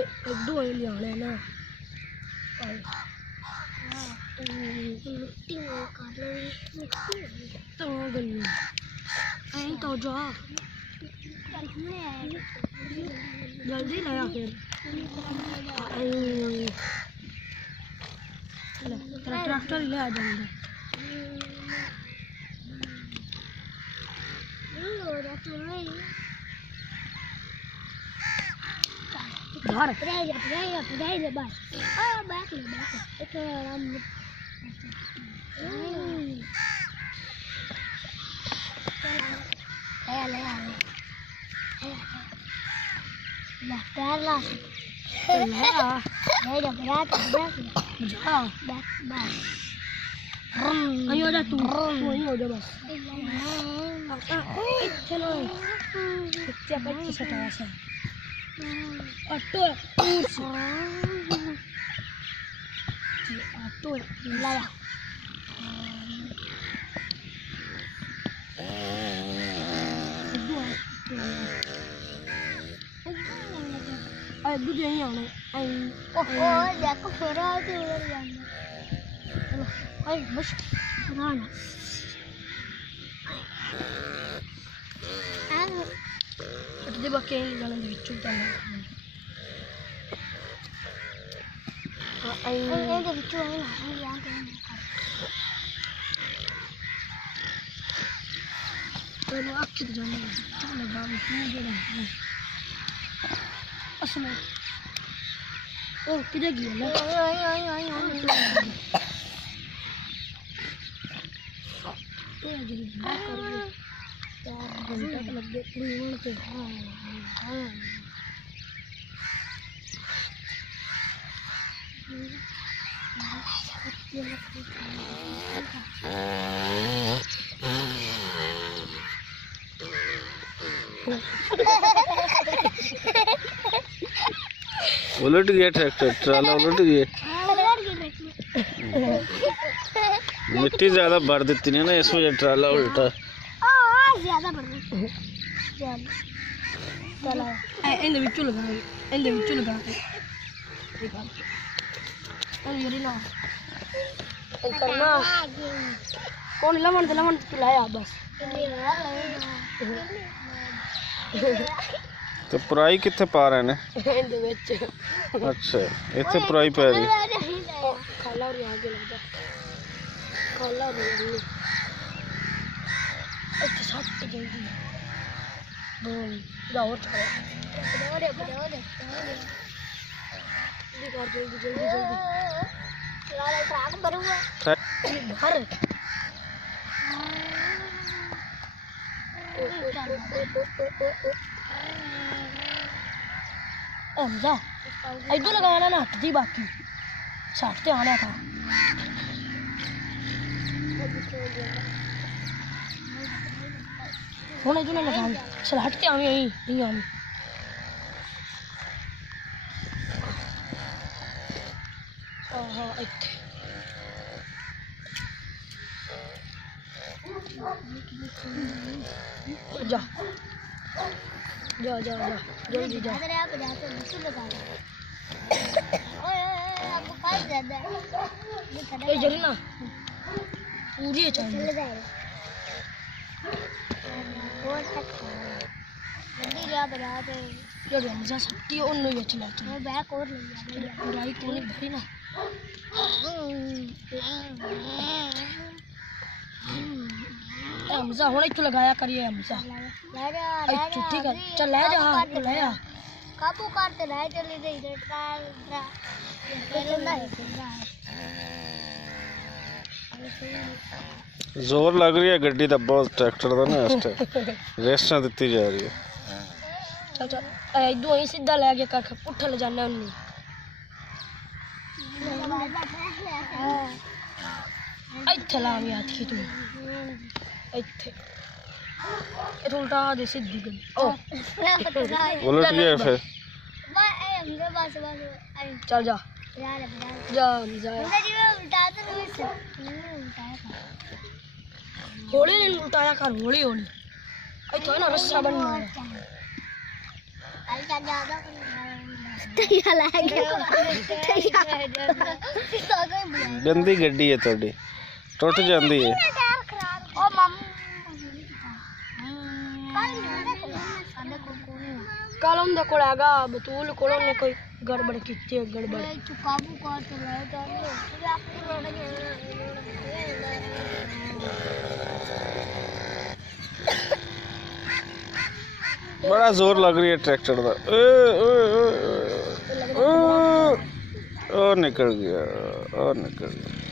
एक दो ही लियाने ना तो गली ऐं तो जा जल्दी लाया फिर तेरा ट्रैक्टर ले आ जाएंगे बाहर पढ़ाई बस बैक एक आराम ayo dah tu ayo dah bas चलो siapa itu saya atur atur lah ay bu dia yang ay oh dia aku pernah tu yang ay bos mana di bagian jalan lucu jalan ay ada lucu yang kalau aku jalan jalan jalan asma oh tidak gila तो jadi घंटा लग गया पूरी पे उलट गया tractor ट्राला उलट गया मिट्टी ज्यादा भर देती नहीं ना इस वजह ट्राला उल्टा ज्यादा बढ़ चला इन विचू लगा ये ना करना कौन लमन लाया बस तो पराई कितने पा रहे ने इन विच अच्छा इथे पराई पै रही खाला और आगे लगदा खाला और अच्छा साथ जल्दी बोल जाओ चलो जल्दी यार ट्रैक भरूंगा भर जा इधर लगाना ना हटती बाकी साथ ते आना था होने जो ना लगाऊं चल हटते आवे यहीं नहीं आवे हाँ इत्थे जा जा जा जा जल्दी जा ये जल्दी ना पूरी है चाहिए यार हमजा सकती है उन्होंने ये चलाती है बैक और ले राइट नहीं भरी ना हमजा होने तो लगाया करिए हमजा ठीक है चल ले जा हाँ तो ले आ काबू करते रहे चले दे इधर जोर लग रही है गड्डी दा बहुत ट्रैक्टर दा ना इस टाइम रेस्ट ना दी जा रही है चल चल इधर ही सीधा ले गया कर पुट्ठा ले जाना उन्हें इत्थे लाम याद की तू इत्थे उल्टा दे सीधी गड्डी ओ उलट गया फिर चल जा जा होली नहीं उल्टाया कर होली होली तो है ना रस्सा बनना गंदी गड्डी है थोड़ी, टुट जाती है। कल उनके कोल हैगा बतूल कोल ने कोई गड़बड़ की गड़बड़ बड़ा जोर लग रही है ट्रैक्टर का। ओ निकल गया, ओ निकल गया।